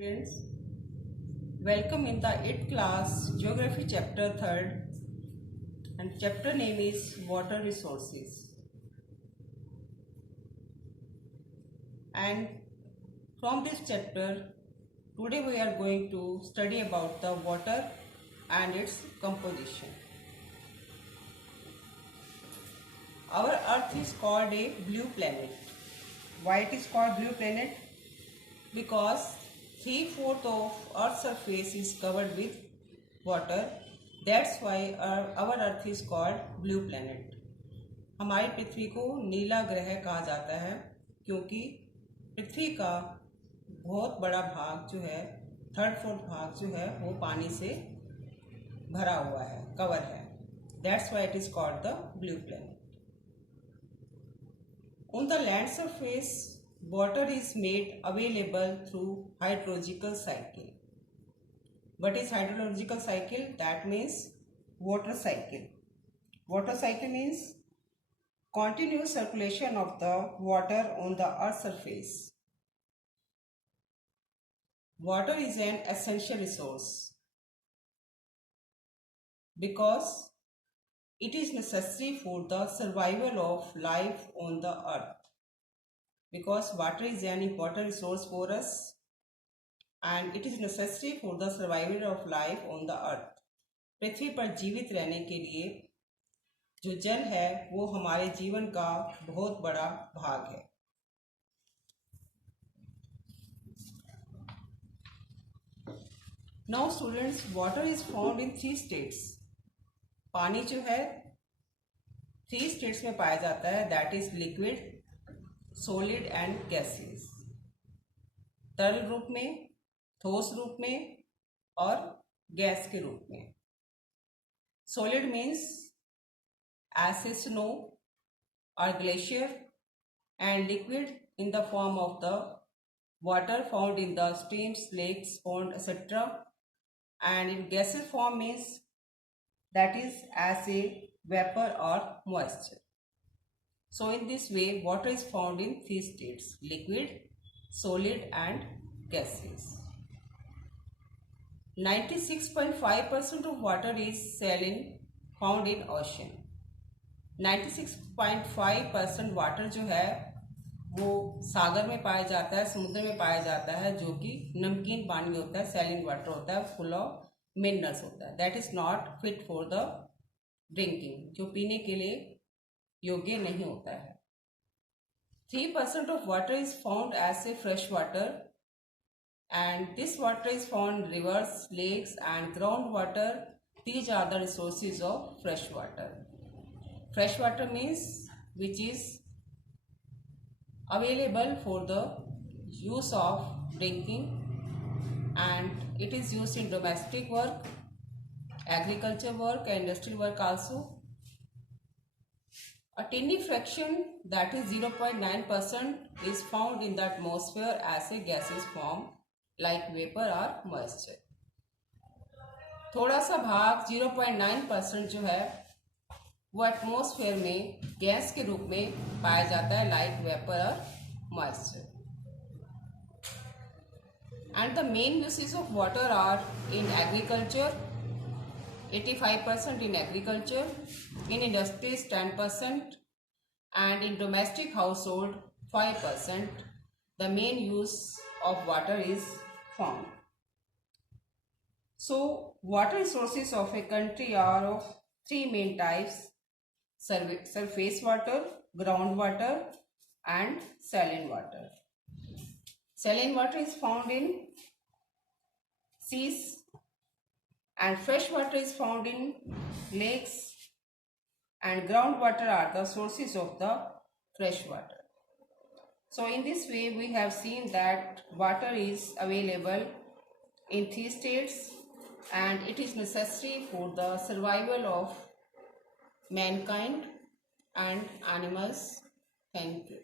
Students, welcome in the 8th class Geography chapter 3rd, and chapter name is Water Resources. And from this chapter, today we are going to study about the water and its composition. Our earth is called a blue planet. Why it is called blue planet? Because 3/4 of Earth's surface is covered with water. That's why our Earth is called blue planet. हमारी पृथ्वी को नीला ग्रह कहा जाता है क्योंकि पृथ्वी का बहुत बड़ा भाग जो है 3/4 भाग जो है वो पानी से भरा हुआ है, कवर है. That's why it is called the blue planet. On the land surface, water is made available through hydrological cycle. What is hydrological cycle? That means water cycle. Water cycle means continuous circulation of the water on the earth's surface. Water is an essential resource because it is necessary for the survival of life on the earth. Because water is an important resource for us and it is necessary for the survival of life on the earth. पृथ्वी पर जीवित रहने के लिए जो जल है वो हमारे जीवन का बहुत बड़ा भाग है. Now students, water is found in 3 states. पानी जो है 3 states में पाया जाता है, that is liquid, solid and gases. तरल रूप में, ठोस रूप में और गैस के रूप में. सॉलिड मीन्स एज स्नो और glacier, and liquid in the form of the water found in the streams, lakes, pond etcetera. And in gases form means that is as a vapour और moisture. So in this way, water is found in 3 states: liquid, solid and gaseous. 96.5% of water is saline, found in ocean. 96.5% water जो है वो सागर में पाया जाता है, समुद्र में पाया जाता है, जो कि नमकीन पानी होता है, सैलिन वाटर होता है, फुल ऑफ मिनरल्स होता है. That is not fit for the drinking, जो पीने के लिए योग्य नहीं होता है. 3% of water is found as a fresh water, and this water is found in rivers, lakes and groundwater. These are the resources of fresh water. Fresh water means which is available for the use of drinking, and it is used in domestic work, agriculture work and industrial work also. A tiny fraction, that is 0.9%, is found in the atmosphere as a gaseous form like vapor or moisture. थोड़ा सा भाग 0.9% जो है वो atmosphere में gas के रूप में पाया जाता है, लाइक वेपर और moisture. And the main usage of water are in agriculture 85% in agriculture, in industries 10%, and in domestic household 5%. The main use of water is found. So, water resources of a country are of 3 main types: surface water, groundwater, and saline water. Saline water is found in seas, and fresh water is found in lakes, and groundwater are the sources of the fresh water. So in this way we have seen that water is available in 3 states and it is necessary for the survival of mankind and animals. Thank you.